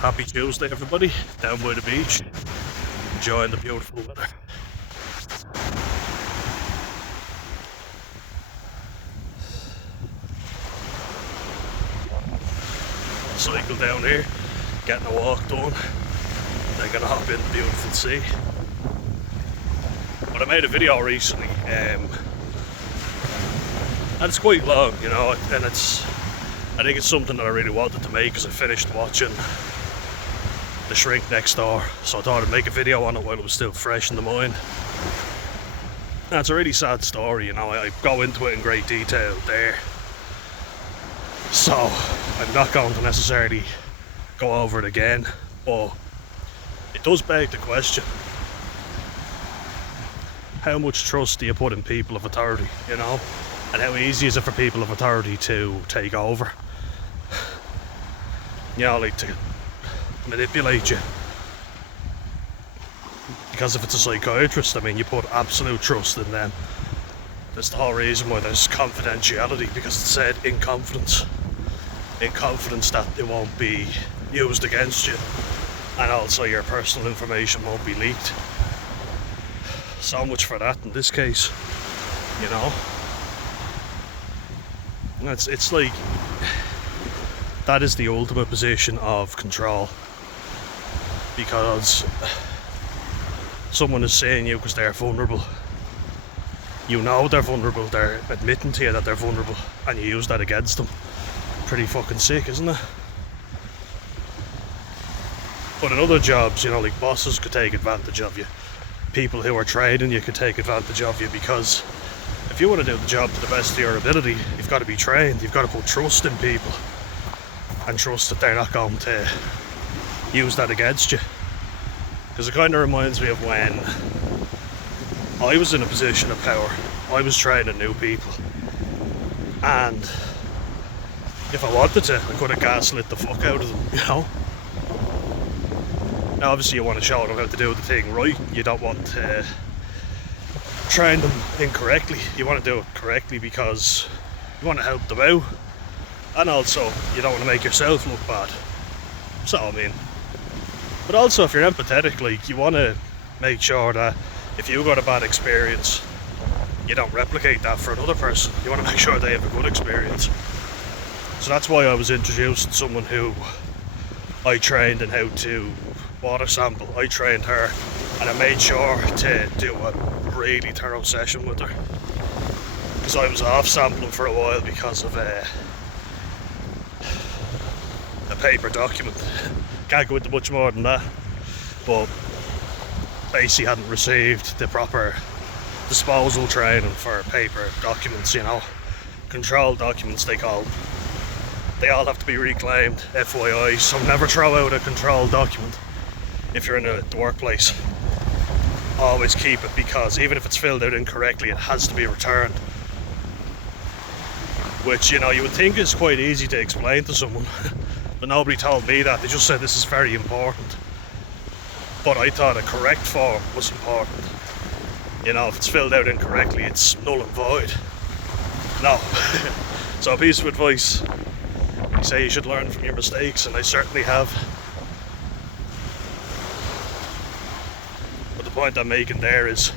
Happy Tuesday, everybody. Down by the beach, enjoying the beautiful weather. Cycle down here, getting a walk done. Then gonna hop in the beautiful sea. But I made a video recently, and it's quite long, and I think it's something that I really wanted to make because I finished watching The Shrink Next Door, so I thought I'd make a video on it while it was still fresh in the mind. And it's a really sad story, I go into it in great detail there, so I'm not going to necessarily go over it again, but it does beg the question: how much trust do you put in people of authority, and how easy is it for people of authority to take over, like to manipulate you? Because if it's a psychiatrist, you put absolute trust in them. That's the whole reason why there's confidentiality, because it's said in confidence that it won't be used against you, and also your personal information won't be leaked. So much for that in this case, It's like, that is the ultimate position of control, because someone is saying you because they're vulnerable. They're vulnerable, they're admitting to you that they're vulnerable, and you use that against them. Pretty fucking sick, isn't it? But in other jobs, like bosses could take advantage of you. People who are training you could take advantage of you, because if you want to do the job to the best of your ability, you've got to be trained, you've got to put trust in people, and trust that they're not going to use that against you. Because it kind of reminds me of when I was in a position of power. I was training new people, and if I wanted to, I could have gaslit the fuck out of them, Now obviously you want to show them how to do the thing right. You don't want to train them incorrectly. You want to do it correctly because you want to help them out, and also you don't want to make yourself look bad. But also if you're empathetic, you want to make sure that if you got a bad experience, you don't replicate that for another person. You want to make sure they have a good experience. So that's why I was introduced to someone who I trained in how to water sample. I trained her, and I made sure to do a really thorough session with her, because I was off sampling for a while because of a paper document. Can't go into much more than that, but basically hadn't received the proper disposal training for paper documents, controlled documents they call them. They all have to be reclaimed, FYI, so never throw out a controlled document if you're in the workplace. Always keep it, because even if it's filled out incorrectly, it has to be returned. Which, you would think is quite easy to explain to someone, but nobody told me that. They just said this is very important. But I thought a correct form was important. If it's filled out incorrectly, it's null and void. No. So a piece of advice: you say you should learn from your mistakes, and I certainly have. But the point I'm making there is,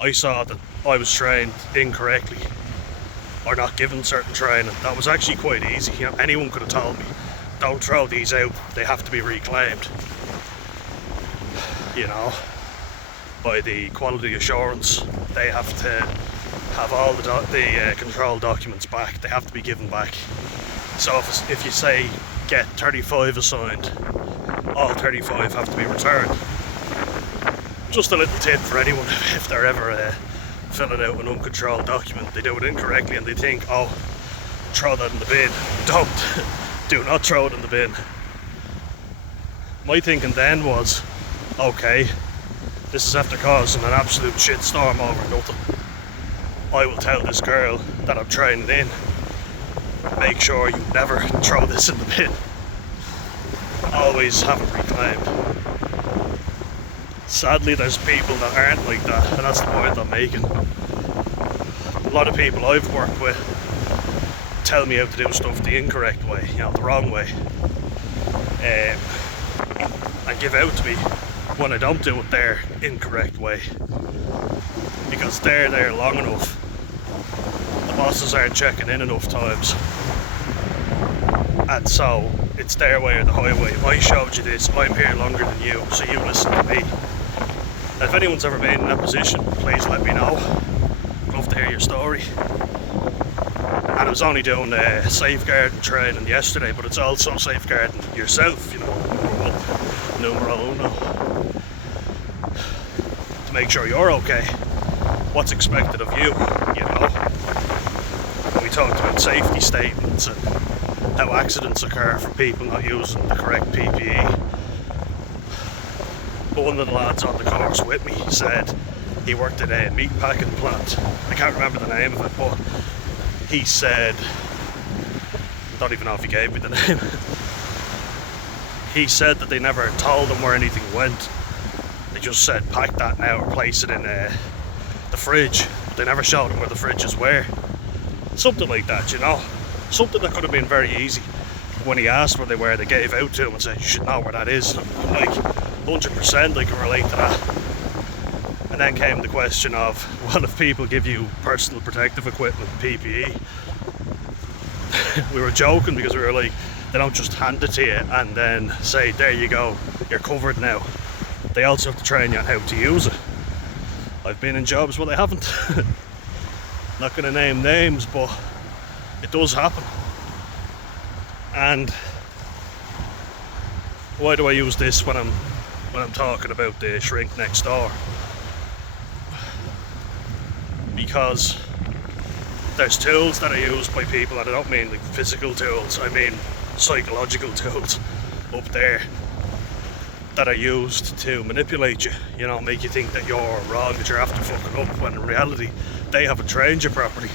I saw that I was trained incorrectly, or not given certain training. That was actually quite easy. Anyone could have told me, don't throw these out, they have to be reclaimed. By the quality assurance, they have to have all the control documents back. They have to be given back. So if you say get 35 assigned, all 35 have to be returned. Just a little tip for anyone: if they're ever filling out an uncontrolled document, they do it incorrectly and they think, oh, throw that in the bin. Don't. Do not throw it in the bin. My thinking then was, okay, this is after causing an absolute shitstorm over nothing. I will tell this girl that I'm training in, make sure you never throw this in the bin. Always have it reclaimed. Sadly, there's people that aren't like that, and that's the point I'm making. A lot of people I've worked with tell me how to do stuff the incorrect way, the wrong way. give out to me when I don't do it their incorrect way, because they're there long enough. The bosses aren't checking in enough times, and so it's their way or the highway. I showed you this, I'm here longer than you, so you listen to me. And if anyone's ever been in that position, please let me know. I'd love to hear your story. And I was only doing safeguarding training yesterday, but it's also safeguarding yourself, you know, numero uno. To make sure you're okay. What's expected of you, you know. We talked about safety statements and how accidents occur from people not using the correct PPE. But one of the lads on the course with me said he worked at a meat packing plant. I can't remember the name of it, but he said, I don't even know if he gave me the name. He said that they never told him where anything went. They just said, pack that now or place it in the fridge. But they never showed him where the fridges were. Something like that, you know. Something that could have been very easy. When he asked where they were, they gave out to him and said, you should know where that is. I'm like, 100% I can relate to that. And then came the question of, what if people give you personal protective equipment, PPE? We were joking because we were like, they don't just hand it to you and then say, there you go, you're covered now. They also have to train you on how to use it. I've been in jobs where they haven't. Not going to name names, but it does happen. And why do I use this when I'm talking about the shrink next door? Because there's tools that are used by people, and I don't mean like physical tools, I mean psychological tools up there that are used to manipulate you, you know, make you think that you're wrong, that you're after fucking up, when in reality they haven't trained you properly.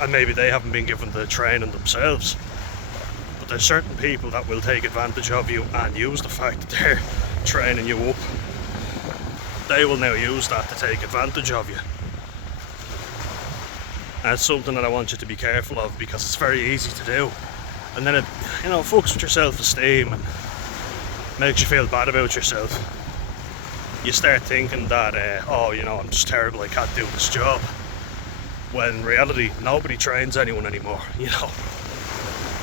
And maybe they haven't been given the training themselves. But there's certain people that will take advantage of you and use the fact that they're training you up. They will now use that to take advantage of you. And it's something that I want you to be careful of, because it's very easy to do. And then it, you know, fucks with your self-esteem and makes you feel bad about yourself. You start thinking that, oh, you know, I'm just terrible, I can't do this job. When in reality, nobody trains anyone anymore, you know.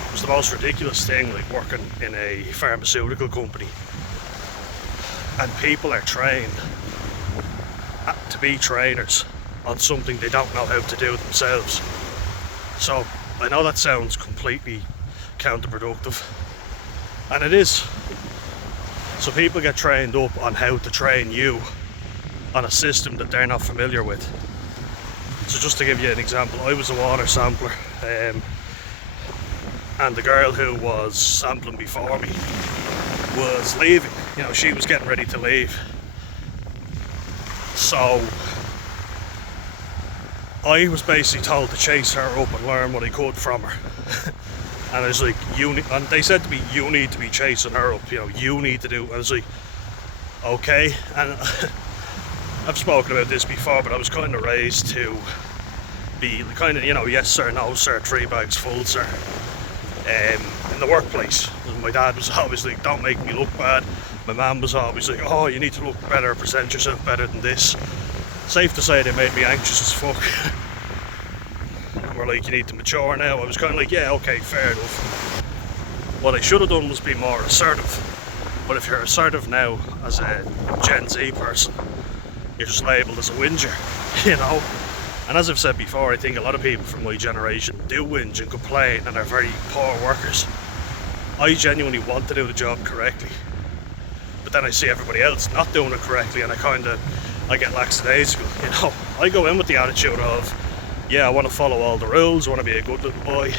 It was the most ridiculous thing, like working in a pharmaceutical company. And people are trained to be trainers on something they don't know how to do themselves. So I know that sounds completely counterproductive, and it is. So people get trained up on how to train you on a system that they're not familiar with. So just to give you an example, I was a water sampler, and the girl who was sampling before me was leaving. You know, she was getting ready to leave. So I was basically told to chase her up and learn what I could from her. And I was like, and they said to me, you need to be chasing her up, you know, you need to do. I was like, okay. And I've spoken about this before, but I was kind of raised to be kind of, you know, yes sir, no sir, 3 bags full sir. In the workplace, my dad was always like, don't make me look bad. My mum was always like, oh, you need to look better, present yourself better than this. Safe to say they made me anxious as fuck. And we're like, you need to mature now. I was kind of like, yeah, okay, fair enough. What I should have done was be more assertive. But if you're assertive now as a Gen Z person, you're just labelled as a whinger, you know. And as I've said before, I think a lot of people from my generation do whinge and complain and are very poor workers. I genuinely want to do the job correctly, but then I see everybody else not doing it correctly, and I get lackadaisical, you know. I go in with the attitude of, yeah, I want to follow all the rules, I want to be a good little boy,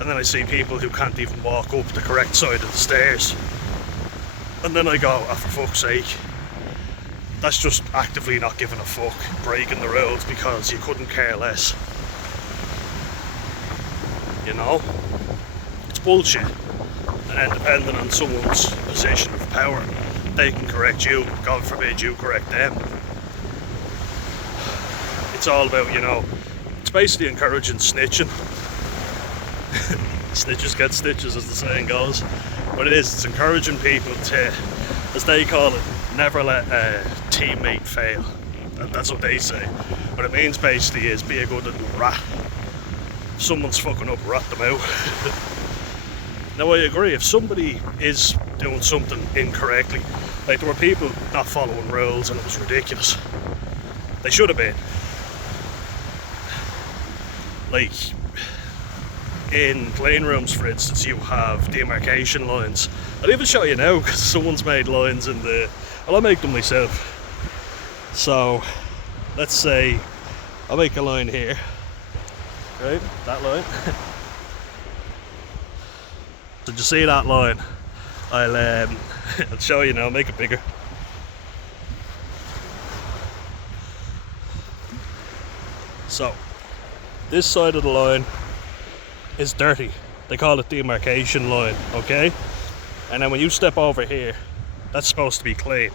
and then I see people who can't even walk up the correct side of the stairs, and then I go, oh, for fuck's sake, that's just actively not giving a fuck, breaking the rules because you couldn't care less, you know. It's bullshit. And then depending on someone's position of power, they can correct you, God forbid you correct them. It's all about, you know, it's basically encouraging snitching. Snitches get stitches, as the saying goes. But it's encouraging people to, as they call it, never let a teammate fail. That's what they say. What it means basically is be a good little rat. If someone's fucking up, rat them out. Now I agree, if somebody is doing something incorrectly, like there were people not following rules and it was ridiculous. They should have been. Like, in clean rooms, for instance, you have demarcation lines. I'll even show you now, because someone's made lines in the... Well, I make them myself. So, let's say I'll make a line here. Right, that line. Did you see that line? I'll show you now, make it bigger. So, this side of the line is dirty. They call it demarcation line, okay? And then when you step over here, that's supposed to be clean.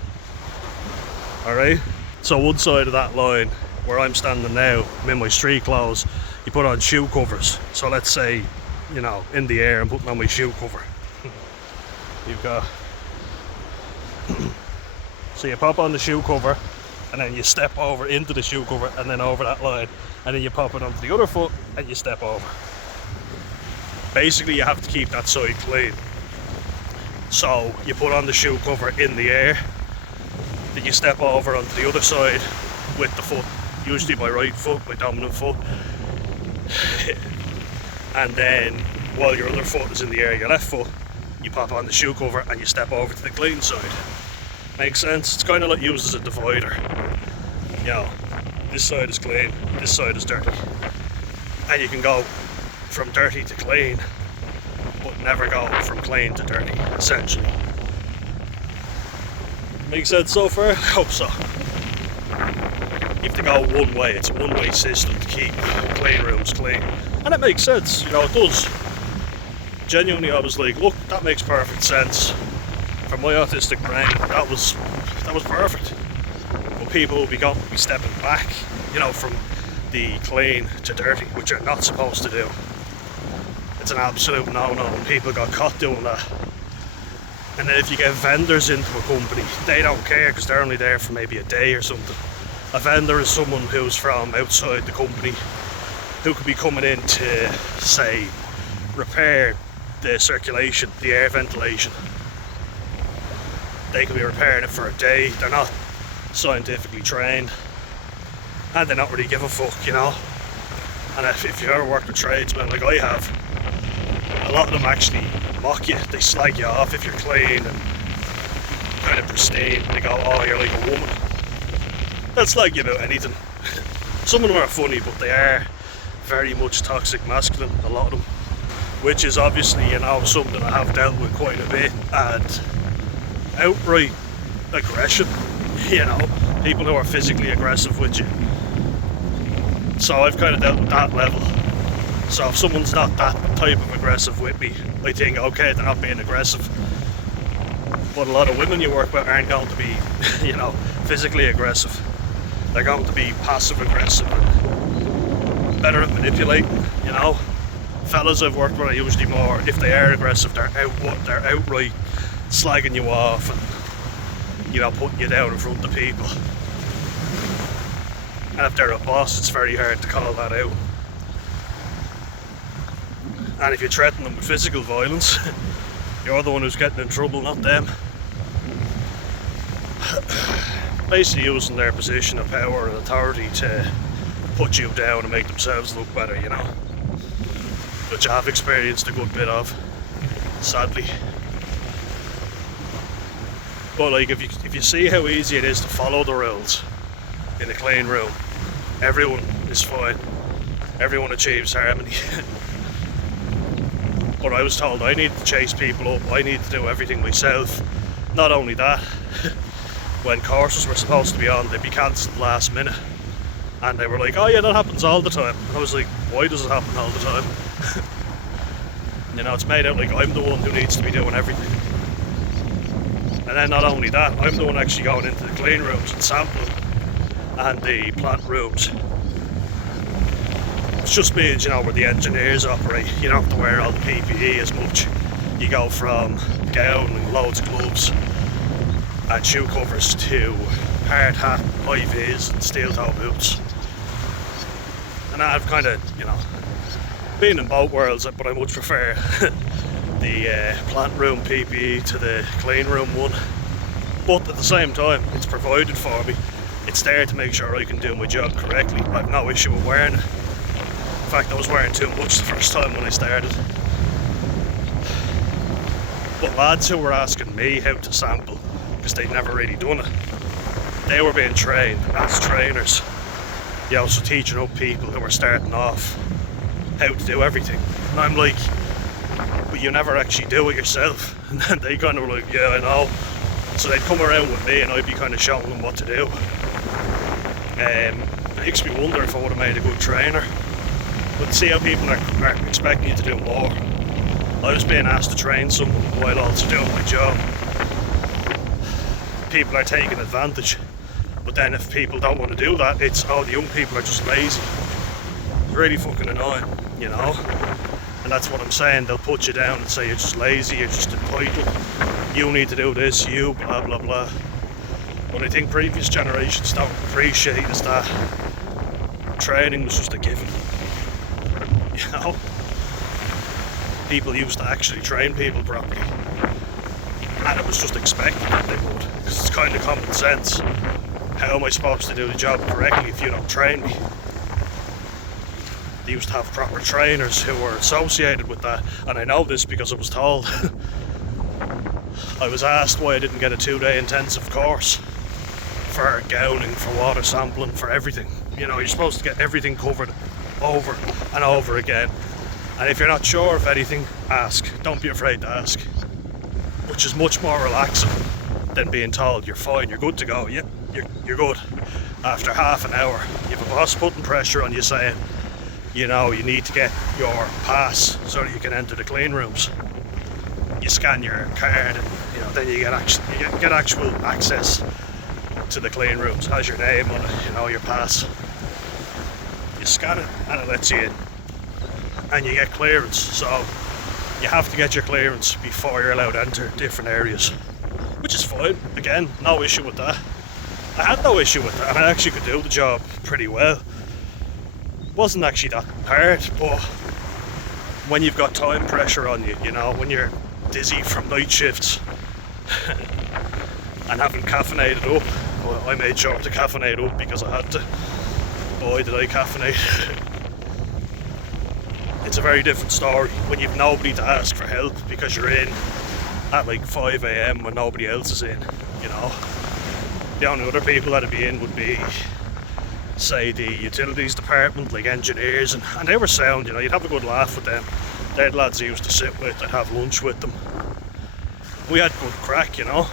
Alright? So one side of that line, where I'm standing now, I'm in my street clothes, you put on shoe covers. So let's say, you know, in the air, I'm putting on my shoe cover. You've got... So you pop on the shoe cover, and then you step over into the shoe cover, and then over that line, and then you pop it onto the other foot, and you step over. Basically, you have to keep that side clean. So you put on the shoe cover in the air, then you step over onto the other side with the foot, usually my right foot, my dominant foot. And then while your other foot is in the air, your left foot, you pop on the shoe cover and you step over to the clean side. Makes sense? It's kind of like used as a divider. You know, this side is clean, this side is dirty. And you can go from dirty to clean, but never go from clean to dirty, essentially. Makes sense so far? I hope so. You have to go one way, it's a one-way system to keep clean rooms clean. And it makes sense, you know, it does. Genuinely, I was like, look, that makes perfect sense. For my autistic brain, that was perfect. But people will be stepping back, you know, from the clean to dirty, which you're not supposed to do. It's an absolute no-no, and people got caught doing that. And then if you get vendors into a company, they don't care because they're only there for maybe a day or something. A vendor is someone who's from outside the company who could be coming in to, say, repair the circulation, the air ventilation. They could be repairing it for a day. They're not scientifically trained, and they don't really give a fuck, you know. And if you ever worked with tradesmen like I have, a lot of them actually mock you. They slag you off if you're clean and kind of pristine. They go, oh, you're like a woman. That's like you about anything. Some of them are funny, but they are very much toxic masculine, a lot of them. Which is obviously, you know, something I have dealt with quite a bit. And outright aggression, you know, people who are physically aggressive with you. So I've kind of dealt with that level. So if someone's not that type of aggressive with me, I think, okay, they're not being aggressive. But a lot of women you work with aren't going to be, you know, physically aggressive. They're going to be passive aggressive and better at manipulating, you know. Fellas I've worked with are usually more, if they are aggressive, they're outright slagging you off and, you know, putting you down in front of people. And if they're a boss, it's very hard to call that out. And if you threaten them with physical violence, you're the one who's getting in trouble, not them. Basically using their position of power and authority to put you down and make themselves look better, you know. Which I've experienced a good bit of, sadly. But like, if you see how easy it is to follow the rules in a clean room, everyone is fine. Everyone achieves harmony. But I was told I need to chase people up, I need to do everything myself. Not only that, when courses were supposed to be on, they'd be cancelled last minute. And they were like, oh yeah, that happens all the time. And I was like, why does it happen all the time? You know, it's made out like I'm the one who needs to be doing everything. And then not only that, I'm the one actually going into the clean rooms and sampling, and the plant rooms. It just means, you know, where the engineers operate, you don't have to wear all the PPE as much. You go from gown and loads of gloves and shoe covers to hard hat, high vis and steel toe boots. And I've kind of, you know, been in both worlds, but I much prefer the plant room PPE to the clean room one. But at the same time, it's provided for me. It's there to make sure I can do my job correctly. I have no issue with wearing it. In fact, I was wearing too much the first time when I started. But lads who were asking me how to sample, because they'd never really done it, they were being trained as trainers. You know, so teaching up people who were starting off how to do everything. And I'm like, but you never actually do it yourself. And then they kind of were like, yeah, I know. So they'd come around with me and I'd be kind of showing them what to do. It makes me wonder if I would have made a good trainer. But see how people are expecting you to do more. I was being asked to train someone while also doing my job. People are taking advantage. But then if people don't want to do that, it's, oh, the young people are just lazy. It's really fucking annoying, you know? And that's what I'm saying. They'll put you down and say you're just lazy, you're just entitled. You need to do this, you blah blah blah. What I think previous generations don't appreciate is that training was just a given. You know? People used to actually train people properly. And it was just expected that they would. Because it's kind of common sense. How am I supposed to do the job correctly if you don't train me? They used to have proper trainers who were associated with that. And I know this because I was told. I was asked why I didn't get a 2-day intensive course for gowning, for water sampling, for everything. You know, you're supposed to get everything covered over and over again. And if you're not sure of anything, ask. Don't be afraid to ask. Which is much more relaxing than being told you're fine, you're good to go. Yeah, you're good. After half an hour, you have a boss putting pressure on you saying, you know, you need to get your pass so that you can enter the clean rooms. You scan your card and, you know, then you get actual access to the clean rooms. It has your name on it, you know, your pass. You scan it and it lets you in. And you get clearance, so you have to get your clearance before you're allowed to enter different areas. Which is fine, again, no issue with that. I had no issue with that, and I actually could do the job pretty well. It wasn't actually that hard, but when you've got time pressure on you, you know, when you're dizzy from night shifts and haven't caffeinated up, well, I made sure to caffeinate up because I had to. Boy, did I caffeinate. It's a very different story when you've nobody to ask for help because you're in at like 5 AM when nobody else is in, you know. The only other people that'd be in would be, say, the utilities department, like engineers, and they were sound, you know, you'd have a good laugh with them. They're the lads I used to sit with, I'd have lunch with them. We had good crack, you know.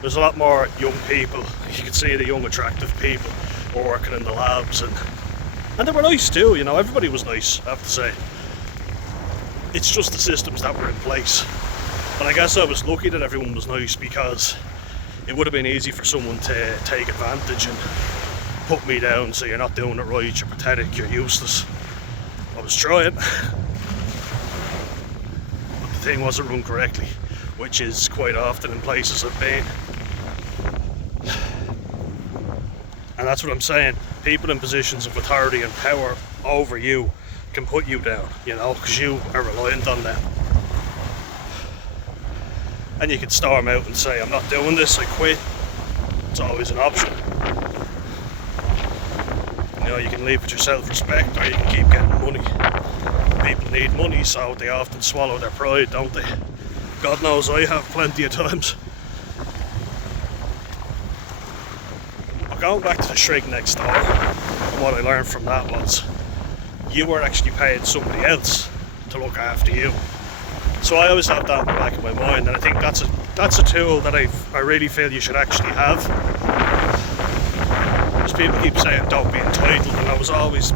There's a lot more young people, you could see the young attractive people were working in the labs, and they were nice too, you know, everybody was nice, I have to say. It's just the systems that were in place. But I guess I was lucky that everyone was nice because it would have been easy for someone to take advantage and put me down, say you're not doing it right, you're pathetic, you're useless. I was trying. But the thing wasn't run correctly, which is quite often in places I've been. And that's what I'm saying. People in positions of authority and power over you can put you down, you know, because you are reliant on them. And you can storm out and say, I'm not doing this, I quit. It's always an option. You know, you can leave with your self-respect or you can keep getting money. People need money, so they often swallow their pride, don't they? God knows I have plenty of times. Going back to the shrink next door, and what I learned from that was you were actually paying somebody else to look after you. So I always have that in the back of my mind, and I think that's a tool that I really feel you should actually have. Because people keep saying don't be entitled, and it was always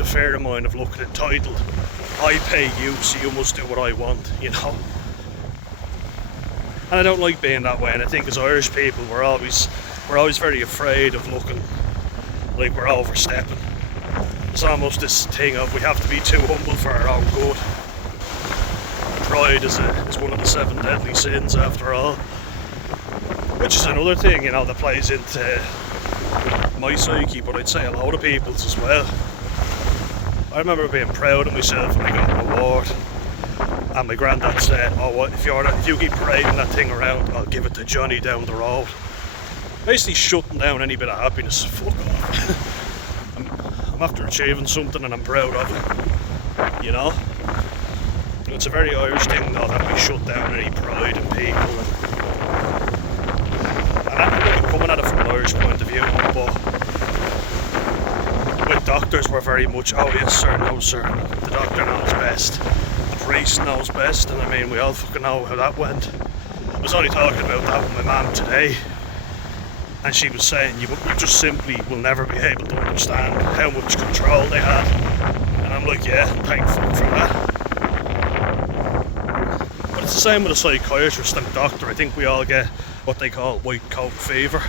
a fear of mine of looking entitled. I pay you, so you must do what I want, you know. And I don't like being that way, and I think as Irish people we're always very afraid of looking like we're overstepping. It's almost this thing of we have to be too humble for our own good. Pride is one of the 7 deadly sins after all, which is another thing, you know, that plays into my psyche, but I'd say a lot of people's as well. I remember being proud of myself when I got an award, and my granddad said, oh, what, if you keep parading that thing around, I'll give it to Johnny down the road. Basically shutting down any bit of happiness. Fuck off. I'm after achieving something and I'm proud of it, you know. It's a very Irish thing though, that we shut down any pride in people, and I'm coming at it from an Irish point of view, but with doctors we're very much, oh yes sir, no sir, the doctor knows best, the priest knows best, and I mean we all fucking know how that went. I was only talking about that with my mum today, and she was saying you just simply will never be able to understand how much control they had, and I'm like, yeah, thankful for that. But it's the same with a psychiatrist and a doctor. I think we all get what they call white coat fever.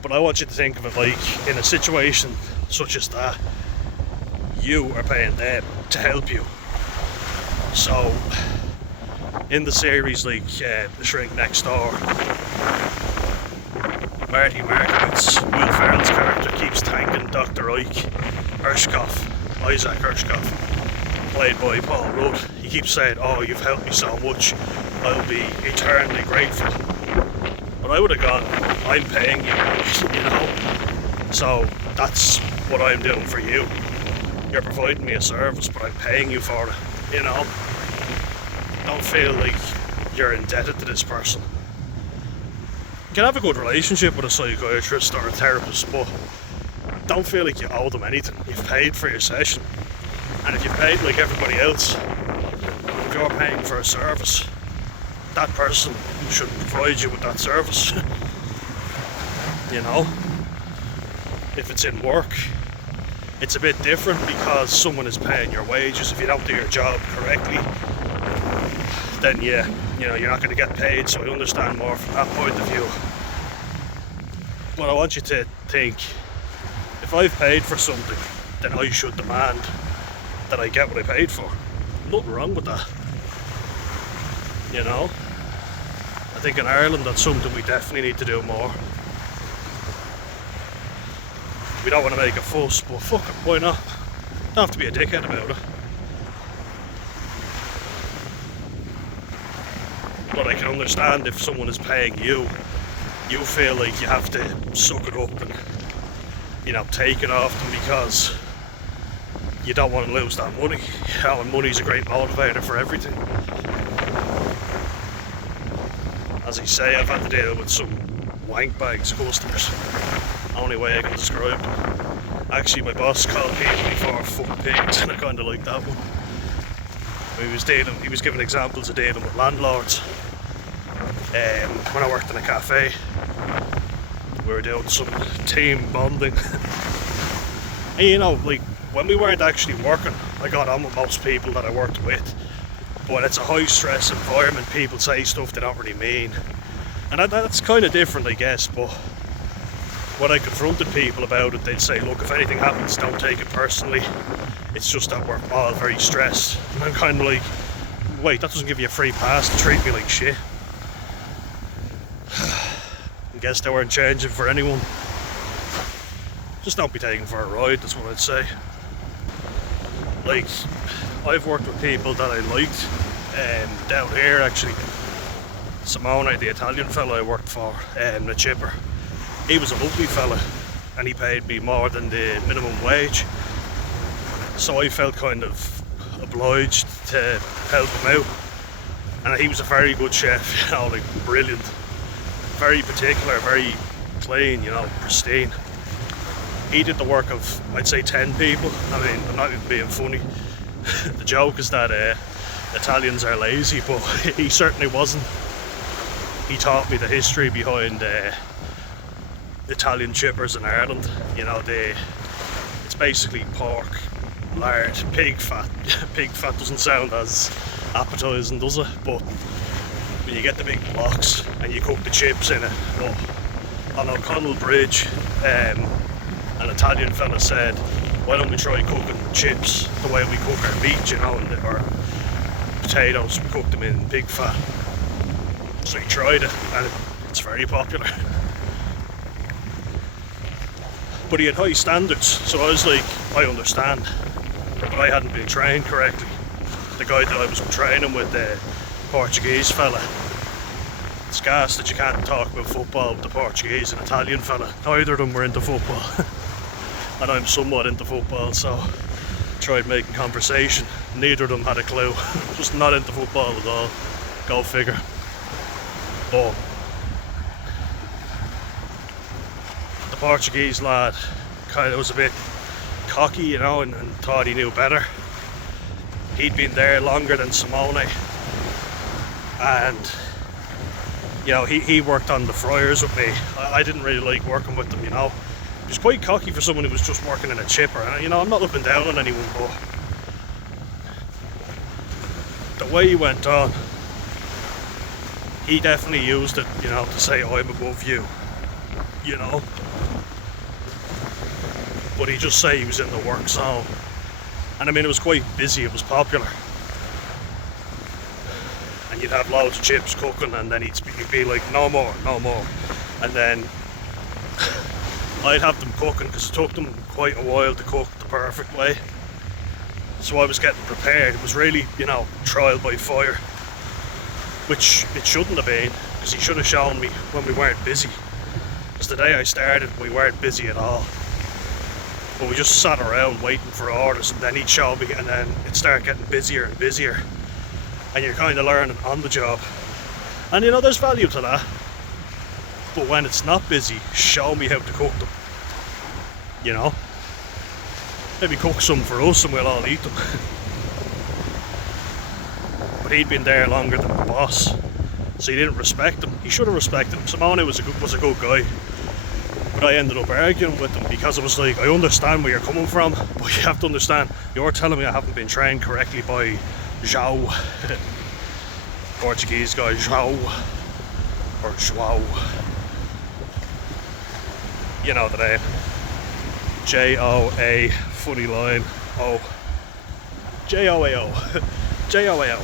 But I want you to think of it like, in a situation such as that, you are paying them to help you. So in the series like The Shrink Next Door, Marty Markowitz, Will Ferrell's character, keeps thanking Dr. Isaac Hirschkopf, played by Paul Rudd. He keeps saying, oh, you've helped me so much, I'll be eternally grateful. But I would have gone, I'm paying you, you know, so that's what I'm doing for you. You're providing me a service, but I'm paying you for it, you know. Don't feel like you're indebted to this person. You can have a good relationship with a psychiatrist or a therapist, but don't feel like you owe them anything. You've paid for your session, and if you've paid like everybody else, if you're paying for a service, that person should provide you with that service. You know, if it's in work, it's a bit different because someone is paying your wages. If you don't do your job correctly, then yeah, you know, you're not going to get paid. So I understand more from that point of view. But I want you to think, if I've paid for something, then I should demand that I get what I paid for. Nothing wrong with that. You know, I think in Ireland that's something we definitely need to do more. We don't want to make a fuss, but fuck it, why not? Don't have to be a dickhead about it. But I can understand if someone is paying you, you feel like you have to suck it up and, you know, take it off them because you don't want to lose that money. You know, and money's a great motivator for everything. As I say, I've had to deal with some wank bags customers. Only way I can describe them. Actually, my boss called people before fuck pigs, and I kind of like that one. He was giving examples of dealing with landlords. When I worked in a cafe, we were doing some team bonding. And you know, like, when we weren't actually working, I got on with most people that I worked with. But it's a high stress environment, people say stuff they don't really mean. And that's kind of different, I guess, but when I confronted people about it, they'd say, look, if anything happens, don't take it personally. It's just that we're all very stressed. And I'm kind of like, wait, that doesn't give you a free pass to treat me like shit. I guess they weren't changing for anyone. Just don't be taken for a ride, that's what I'd say. Like, I've worked with people that I liked, down here actually. Simone, the Italian fella I worked for, the chipper. He was a lovely fella, and he paid me more than the minimum wage. So I felt kind of obliged to help him out. And he was a very good chef, you know, like brilliant. Very particular, very clean, you know, pristine. He did the work of, I'd say, 10 people. I mean, I'm not even being funny. The joke is that Italians are lazy, but he certainly wasn't. He taught me the history behind Italian chippers in Ireland. You know, it's basically pork, lard, pig fat. Pig fat doesn't sound as appetising, does it? But when you get the big blocks and you cook the chips in it, on O'Connell Bridge, An Italian fella said, why don't we try cooking chips the way we cook our meat, you know, or potatoes, we cook them in pig fat. So he tried it, and it's very popular. But he had high standards, so I was like, I understand, but I hadn't been trained correctly. The guy that I was training with, the Portuguese fella, it's gas that you can't talk about football with the Portuguese and Italian fella. Neither of them were into football. And I'm somewhat into football, so tried making conversation. Neither of them had a clue. Just not into football at all. Go figure. But the Portuguese lad kind of was a bit cocky, you know, and thought he knew better. He'd been there longer than Simone, and you know, he worked on the fryers with me. I didn't really like working with them, you know. He was quite cocky for someone who was just working in a chipper, and you know, I'm not looking down on anyone, but the way he went on, he definitely used it, you know, to say I'm above you, you know. But he just say he was in the work zone, and I mean, it was quite busy, it was popular, and you'd have loads of chips cooking, and then he'd be like, no more, and then I'd have them cooking, because it took them quite a while to cook the perfect way. So I was getting prepared. It was really, you know, trial by fire, which it shouldn't have been, because he should have shown me when we weren't busy. Because the day I started, we weren't busy at all. But we just sat around waiting for orders, and then he'd show me, and then it started getting busier and busier. And you're kind of learning on the job. And you know, there's value to that. But when it's not busy, show me how to cook them. You know? Maybe cook some for us and we'll all eat them. But he'd been there longer than the boss, so he didn't respect him. He should have respected him. Simone was a good guy. But I ended up arguing with him, because I was like, I understand where you're coming from, but you have to understand, you're telling me I haven't been trained correctly by João. Portuguese guy, João. Or João. You know the name. J-O-A, funny line, O. J-O-A-O. J-O-A-O.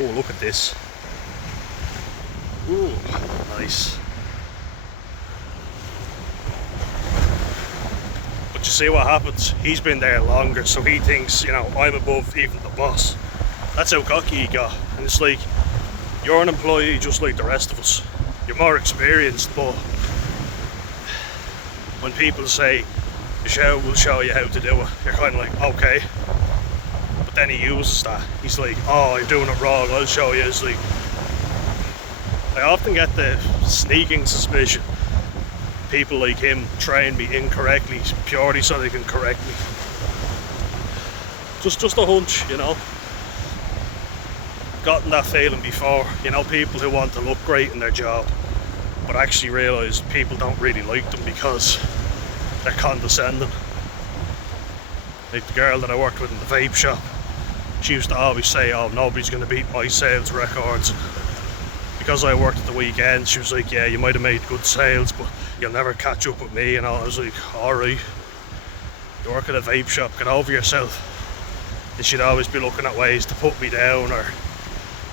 Oh, look at this. Ooh, nice. But you see what happens? He's been there longer, so he thinks, you know, I'm above even the boss. That's how cocky he got. And it's like, you're an employee just like the rest of us. You're more experienced, but when people say, we'll show you how to do it, you're kind of like, okay. But then he uses that. He's like, oh, I'm doing it wrong, I'll show you. It's like, I often get the sneaking suspicion people like him train me incorrectly purely so they can correct me. Just a hunch, you know. Gotten that feeling before, you know, people who want to look great in their job, but actually realise people don't really like them because they're condescending. Like the girl that I worked with in the vape shop, she used to always say, oh, nobody's going to beat my sales records. Because I worked at the weekend, she was like, yeah, you might have made good sales, but you'll never catch up with me. And I was like, alright, you work at a vape shop, get over yourself. And she'd always be looking at ways to put me down or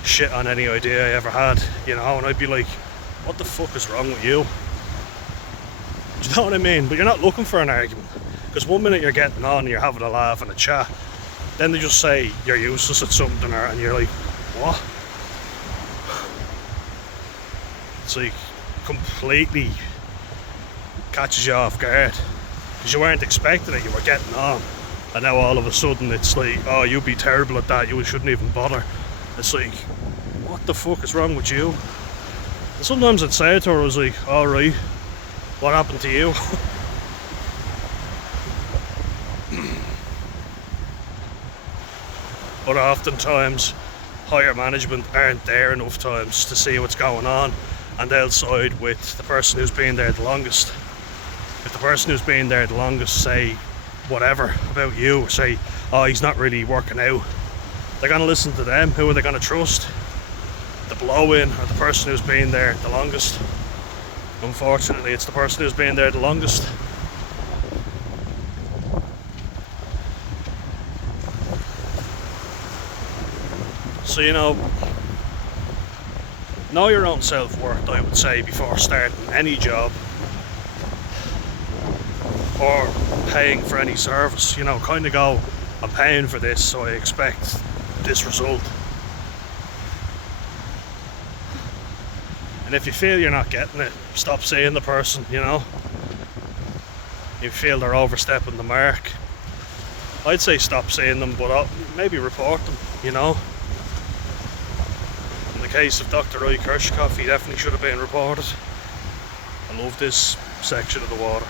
shit on any idea I ever had, you know, and I'd be like, what the fuck is wrong with you? Do you know what I mean? But you're not looking for an argument, because one minute you're getting on and you're having a laugh and a chat, then they just say you're useless at something, and you're like, what? It's like completely catches you off guard, because you weren't expecting it, you were getting on, and now all of a sudden it's like, oh, you'd be terrible at that, you shouldn't even bother. It's like, what the fuck is wrong with you? And sometimes I'd say it to her, I was like, alright, what happened to you? But oftentimes higher management aren't there enough times to see what's going on, and they'll side with the person who's been there the longest. If the person who's been there the longest say whatever about you, or say, oh, he's not really working out, they're going to listen to them. Who are they going to trust? The blow-in or the person who's been there the longest? Unfortunately, it's the person who's been there the longest. So, know your own self-worth, I would say, before starting any job or paying for any service. Kind of go, I'm paying for this, so I expect this result. And if you feel you're not getting it, stop seeing the person. If you feel they're overstepping the mark, I'd say stop seeing them, but maybe report them. In the case of Dr. Roy Kirschkopf, he definitely should have been reported. I love this section of the water.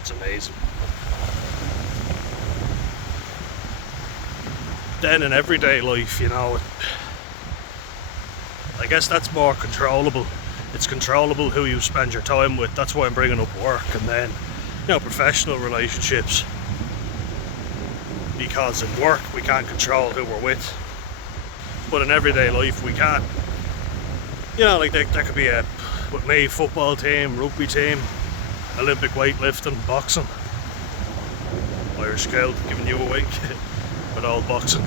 It's amazing. Then in everyday life, I guess that's more controllable. It's controllable who you spend your time with. That's why I'm bringing up work. And then, professional relationships. Because in work, we can't control who we're with. But in everyday life, we can. Like there could be with me, football team, rugby team, Olympic weightlifting, boxing. Irish Scout giving you a wink with all boxing.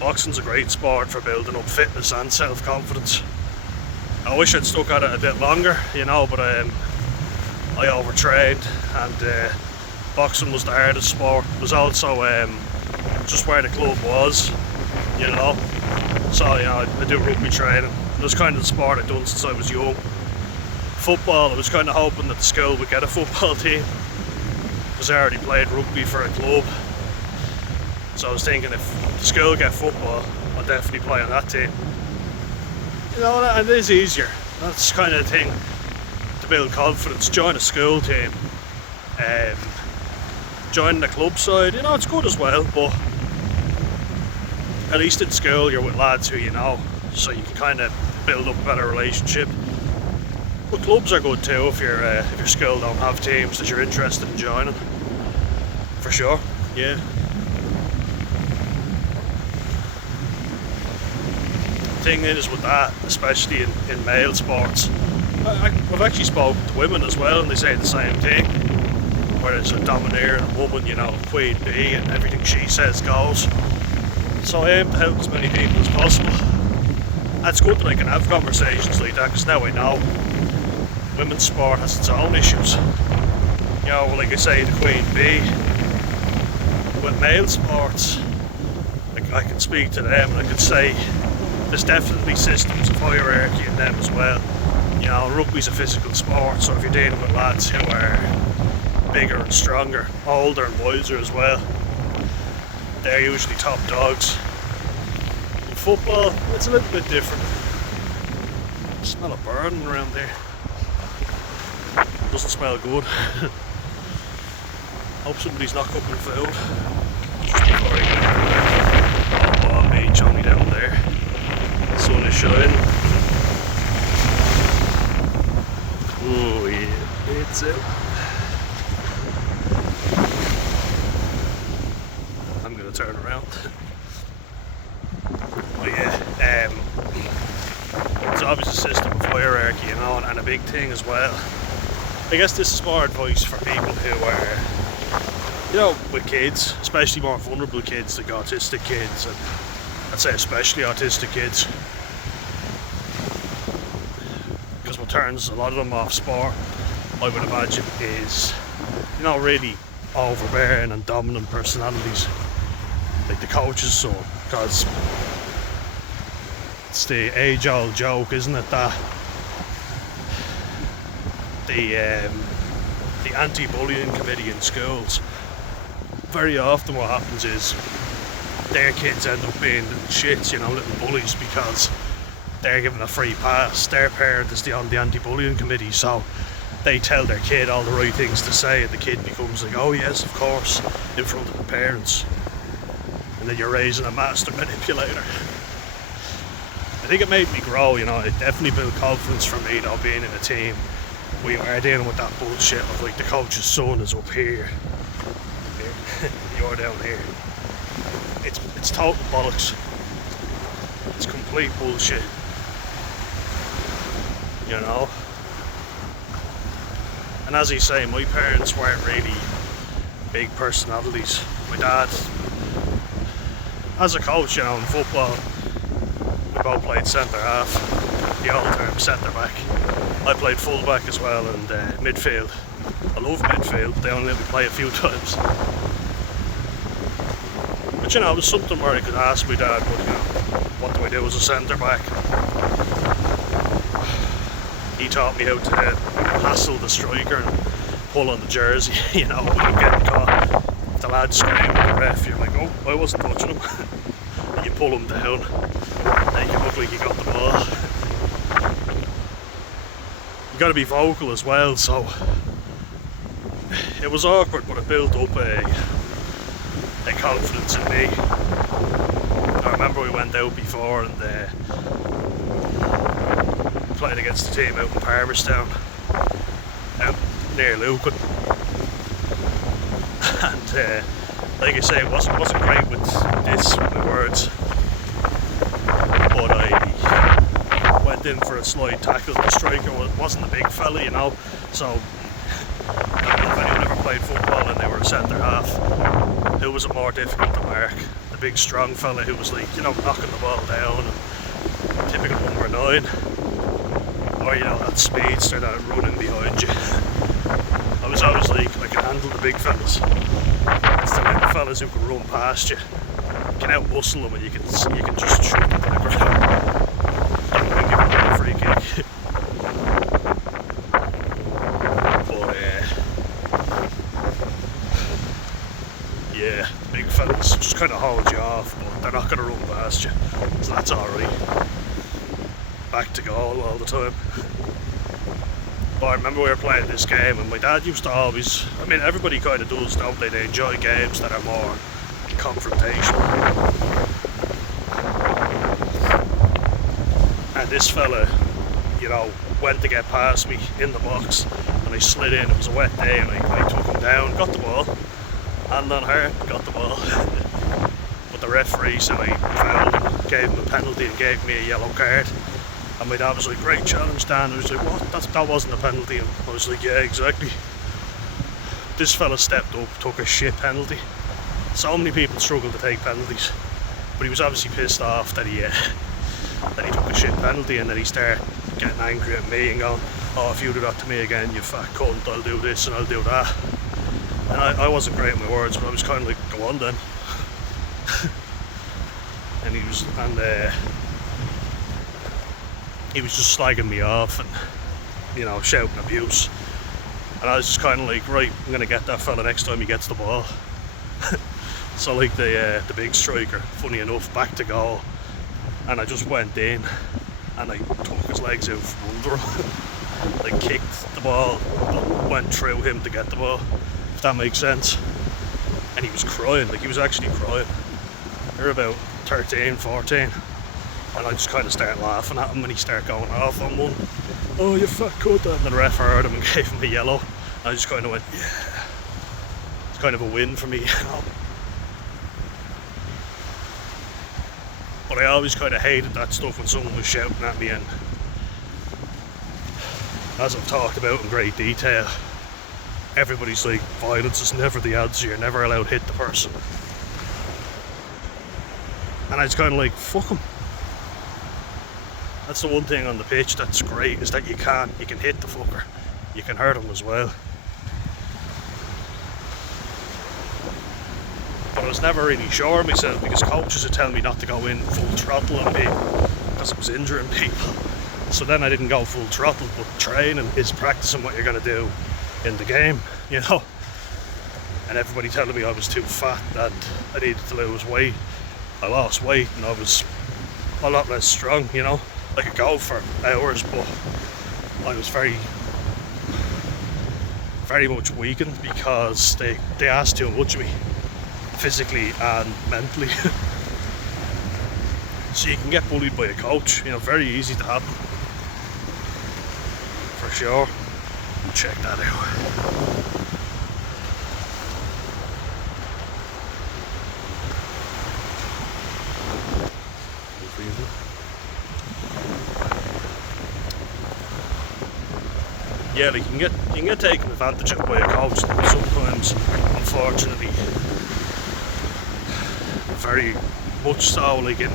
Boxing's a great sport for building up fitness and self-confidence. I wish I'd stuck at it a bit longer, but I overtrained, and boxing was the hardest sport. It was also just where the club was, So I do rugby training. It was kind of the sport I'd done since I was young. Football, I was kind of hoping that the school would get a football team, because I already played rugby for a club. So I was thinking, if the school get football, I'll definitely play on that team. And it is easier. That's kind of the thing to build confidence. Join a school team. Joining the club side, it's good as well, but at least in school you're with lads who so you can kind of build up a better relationship. But clubs are good too if your school don't have teams that you're interested in joining. For sure, yeah. The thing is with that, especially in male sports, I've actually spoken to women as well, and they say the same thing. Where it's a domineering woman, queen bee, and everything she says goes. So I aim to help as many people as possible. And it's good that I can have conversations like that, because now I know women's sport has its own issues. Like I say, the queen bee. With male sports, I can speak to them, and I can say there's definitely systems of hierarchy in them as well. Rugby's a physical sport, so if you're dealing with lads who are bigger and stronger, older and wiser as well, they're usually top dogs. In football, it's a little bit different. I smell a burn around there. Doesn't smell good. Hope somebody's not cooking food. Just before I go. Oh, beach only down there. The sun is shining. Oh yeah, it's out. I'm gonna turn around. But yeah, it's obviously a system of hierarchy, and a big thing as well. I guess this is more advice for people who are, with kids, especially more vulnerable kids, like autistic kids, and I'd say especially autistic kids. Because what turns a lot of them off sport, I would imagine, is, really overbearing and dominant personalities. Like the coach's son, because it's the age-old joke, isn't it, that the anti-bullying committee in schools, very often what happens is their kids end up being little shits, little bullies, because they're given a free pass. Their parent is on the anti-bullying committee, so they tell their kid all the right things to say, and the kid becomes like, oh yes, of course, in front of the parents. And then you're raising a master manipulator. I think it made me grow, it definitely built confidence for me, being in a team. We are dealing with that bullshit of like the coach's son is up here. You're down here. it's total bollocks. It's complete bullshit. You know? And as you say, my parents weren't really big personalities. My dad, as a coach, you know, in football, we both played centre half, the old term centre back. I played full back as well, and midfield. I love midfield, they only let me play a few times. But you know, it was something where I could ask my dad, but, you know, what do I do as a centre back? He taught me how to hassle the striker and pull on the jersey, you know, when I'm getting caught. The lad screaming at the ref, you're like, oh, I wasn't touching him. And you pull him down, then you look like you got the ball. You got to be vocal as well, so it was awkward, but it built up a confidence in me. I remember we went out before and played against the team out in Palmerstown, out near Lucan. And like I say, it wasn't great with my words, but I went in for a slight tackle. The striker wasn't a big fella, you know, so I don't know if anyone ever played football and they were a centre half, who was it more difficult to mark? The big strong fella who was like, you know, knocking the ball down, and typical number 9, or you know, that speedster that running behind you. I was always like, I can handle the big fellas. It's the little fellas who can run past you. You can out muscle them and you can just shoot them to the ground. Don't mind giving them a free kick. But yeah, big fellas just kind of hold you off, but they're not going to run past you, so that's alright. Back to goal all the time. But I remember we were playing this game and my dad used to always, I mean everybody kind of does, don't they? They enjoy games that are more confrontational. And this fella, you know, went to get past me in the box and I slid in. It was a wet day and I took him down, got the ball, and unheard, got the ball. But the referee said I fouled him, gave him a penalty and gave me a yellow card. And my dad was like, great challenge, Dan. I was like, what? That wasn't a penalty. And I was like, yeah, exactly. This fella stepped up, took a shit penalty. So many people struggle to take penalties. But he was obviously pissed off that he took a shit penalty, and then he started getting angry at me and going, oh, if you do that to me again, you fat cunt, I'll do this and I'll do that. And I wasn't great in my words, but I was kind of like, go on then. And he was just slagging me off and, you know, shouting abuse. And I was just kind of like, right, I'm going to get that fella next time he gets the ball. So like the big striker, funny enough, back to goal. And I just went in and I took his legs out from under him. Like kicked the ball, but went through him to get the ball, if that makes sense. And he was crying, like he was actually crying. They're about 13, 14. And I just kind of started laughing at him when he started going off on one. Oh, you fat cunt. And the ref heard him and gave him a yellow. And I just kind of went, yeah. It's kind of a win for me, you know. But I always kind of hated that stuff when someone was shouting at me. And as I've talked about in great detail, everybody's like, violence is never the answer. You're never allowed to hit the person. And I was kind of like, fuck him. That's the one thing on the pitch that's great, is that you can hit the fucker. You can hurt him as well. But I was never really sure of myself, because coaches would tell me not to go in full throttle on people because it was injuring people. So then I didn't go full throttle, but training is practicing what you're going to do in the game, you know. And everybody telling me I was too fat and I needed to lose weight. I lost weight and I was a lot less strong, you know. I could go for hours, but I was very much weakened because they asked too much of me, physically and mentally. So you can get bullied by a coach, you know, very easy to happen. For sure. Check that out. yeah, like you can get taken advantage of by a coach sometimes, unfortunately, very much so, like in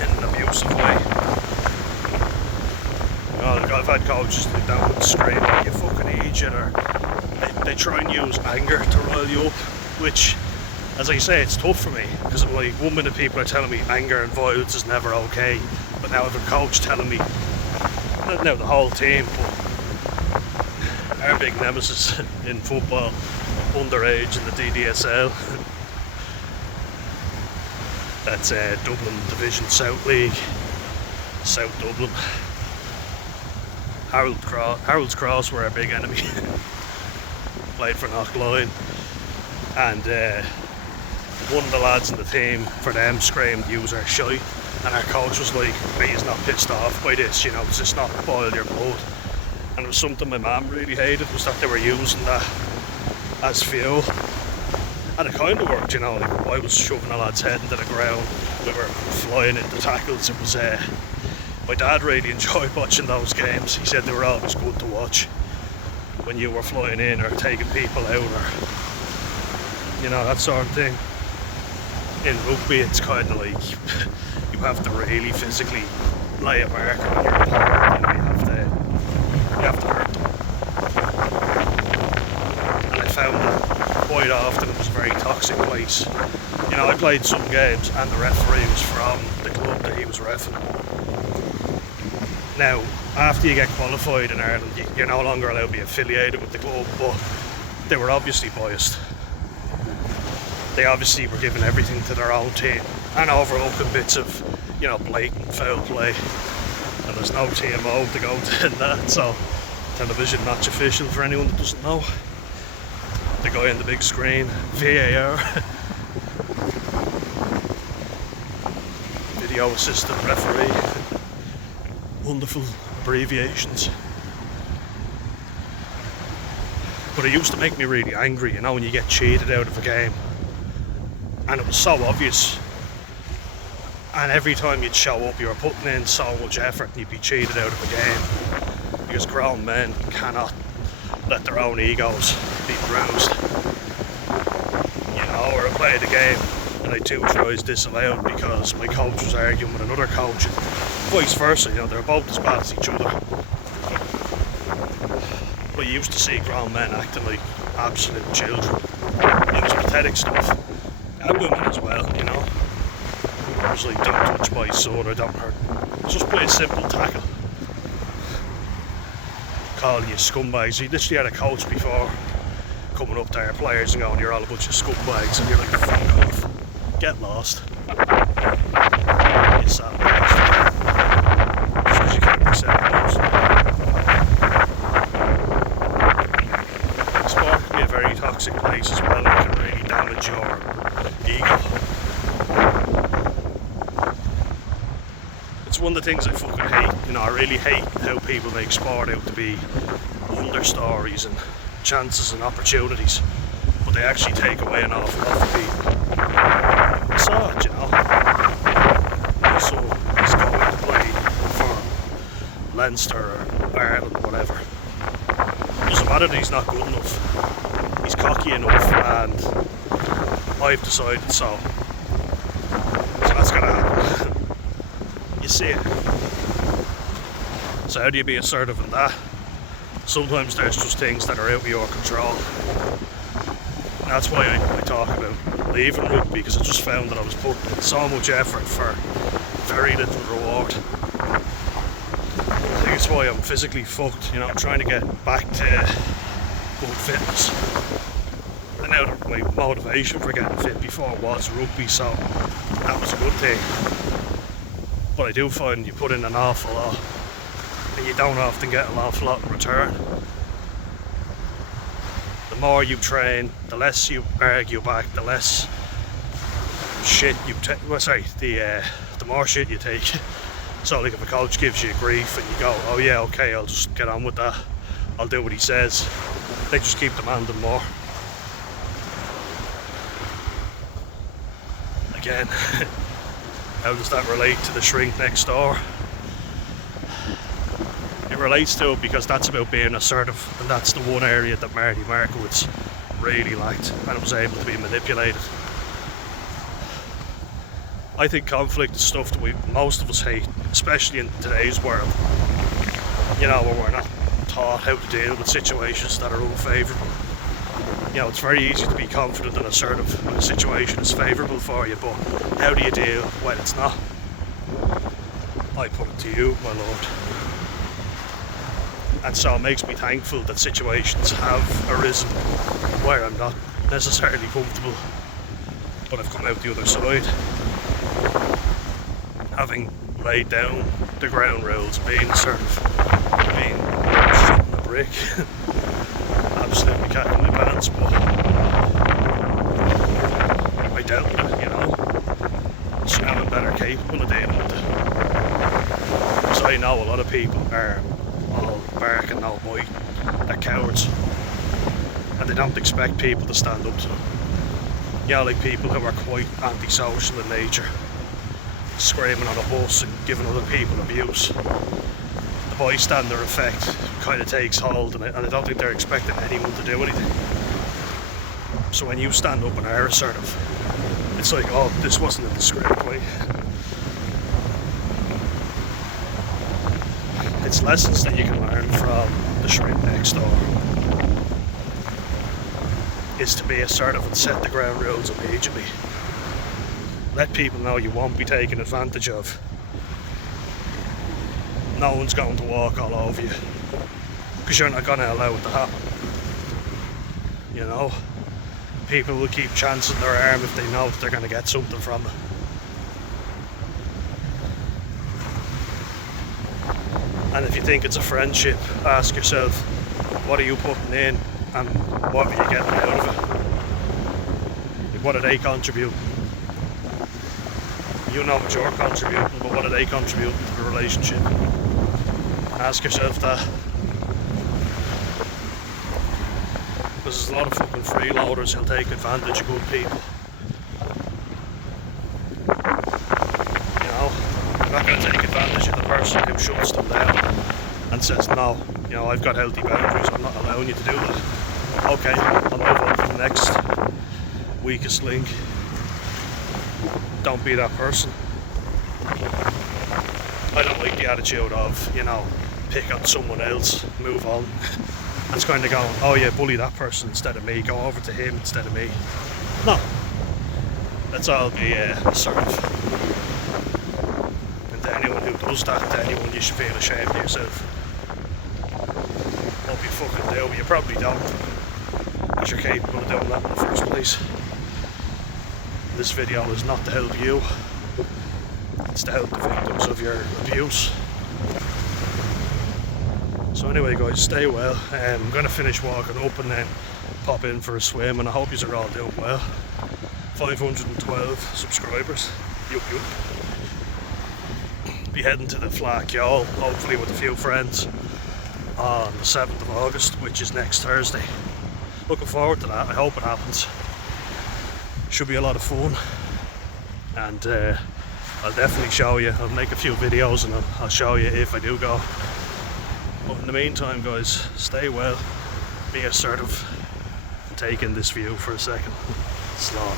an abusive way. You know, like I've had coaches that don't scream at you fucking idiot, or they try and use anger to rile you up, which, as I say, it's tough for me, because like 1 minute people are telling me anger and violence is never okay, but now I have a coach telling me, not now the whole team, but our big nemesis in football, underage in the DDSL, that's Dublin Division South League, South Dublin. Harold's Cross were our big enemy. Played for Knockline, and one of the lads in the team for them screamed "use our shite," and our coach was like, "He's not pissed off by this, you know, does this not boil your blood?" And it was something my mum really hated, was that they were using that as fuel. And it kind of worked, you know, like I was shoving a lad's head into the ground, we were flying into tackles. It was my dad really enjoyed watching those games. He said they were always good to watch when you were flying in or taking people out, or you know, that sort of thing. In rugby it's kind of like you have to really physically lay a marker on your opponent, you have to hurt them. And I found that quite often it was a very toxic place. You know, I played some games and the referee was from the club that he was reffing. Now, after you get qualified in Ireland, you're no longer allowed to be affiliated with the club, but they were obviously biased. They obviously were giving everything to their own team and overlooking bits of, you know, blatant foul play. And there's no TMO to go to in that, so television match official for anyone that doesn't know. The guy on the big screen, VAR. Video assistant referee. Wonderful abbreviations. But it used to make me really angry, you know, when you get cheated out of a game. And it was so obvious. And every time you'd show up, you were putting in so much effort and you'd be cheated out of a game. Because grown men cannot let their own egos be bruised. You know, or I played a game and I had 2 tries disallowed because my coach was arguing with another coach, and vice versa, you know, they're both as bad as each other. But you used to see grown men acting like absolute children. It was pathetic stuff. And women as well, you know. It was like, don't touch my son or don't hurt. Just play a simple tackle. Calling you scumbags. We literally had a coach before coming up to our players and going, "You're all a bunch of scumbags," and you're like, "Fuck off. Get lost." It's that bastard. Just because you can't accept those. Sport can be a very toxic place as well, and it can really damage your ego. It's one of the things I fucking hate. You know, I really hate how people make sport out to be wonder stories and chances and opportunities, but they actually take away an awful lot from people. I saw it, you know. So he's going to play for Leinster or Ireland or whatever. Doesn't matter that he's not good enough. He's cocky enough, and I've decided so. So that's gonna happen. You see it. So how do you be assertive in that? Sometimes there's just things that are out of your control. And that's why I talk about leaving rugby, because I just found that I was putting in so much effort for very little reward. I think it's why I'm physically fucked, you know, I'm trying to get back to good fitness. And now my motivation for getting fit before was rugby, so that was a good thing. But I do find you put in an awful lot, and you don't often get an awful lot in return. The more you train, the less you argue back, the less shit you take. Well, sorry, the more shit you take. So, like, if a coach gives you grief and you go, "Oh yeah, okay, I'll just get on with that. I'll do what he says," they just keep demanding more. Again, how does that relate to the shrink next door? It relates to it because that's about being assertive, and that's the one area that Marty Markowitz really lacked and was able to be manipulated. I think conflict is stuff that most of us hate, especially in today's world, you know, where we're not taught how to deal with situations that are unfavourable. You know, it's very easy to be confident and assertive when a situation is favourable for you, but how do you deal when it's not? I put it to you, my lord. And so it makes me thankful that situations have arisen where I'm not necessarily comfortable, but I've come out the other side, having laid down the ground rules, being assertive, being shitting a brick, absolutely cacking my pants, but I dealt with it, you know. So now I'm better capable of dealing with it. Because I know a lot of people are all bark and no bite, they're cowards, and they don't expect people to stand up to them. You know, like people who are quite antisocial in nature, screaming on a bus and giving other people abuse. The bystander effect kind of takes hold, and I don't think they're expecting anyone to do anything. So when you stand up and are assertive, it's like, oh, this wasn't in the script, right? It's lessons that you can learn from the shrink next door. Is to be assertive and set the ground rules immediately. Let people know you won't be taken advantage of. No one's going to walk all over you, because you're not going to allow it to happen. You know, people will keep chancing their arm if they know that they're going to get something from it. And if you think it's a friendship, ask yourself, what are you putting in and what are you getting out of it? Like, what are they contributing? You know what you're contributing, but what are they contributing to the relationship? Ask yourself that. Because there's a lot of fucking freeloaders who'll take advantage of good people. You know, you're not going to take advantage of the person who shuts them down and says, no, you know, I've got healthy boundaries, I'm not allowing you to do that. Okay, I'll move on to the next weakest link. Don't be that person. I don't like the attitude of, you know, pick on someone else, move on. That's kind of going, oh yeah, bully that person instead of me, go over to him instead of me. No. Let's all be assertive. And to anyone who does that, to anyone, you should feel ashamed of yourself. Hope you fucking do, but you probably don't, because you're capable of doing that in the first place. This video is not to help you, it's to help the victims of your abuse. So anyway guys, stay well. I'm going to finish walking up and then pop in for a swim, and I hope you're all doing well. 512 subscribers. Yup yup. Be heading to the Flak Y'all, hopefully with a few friends, on the 7th of August, which is next Thursday. Looking forward to that, I hope it happens. Should be a lot of fun, and I'll definitely show you. I'll make a few videos and I'll show you if I do go. But in the meantime guys, stay well, be assertive, take in this view for a second. Slán.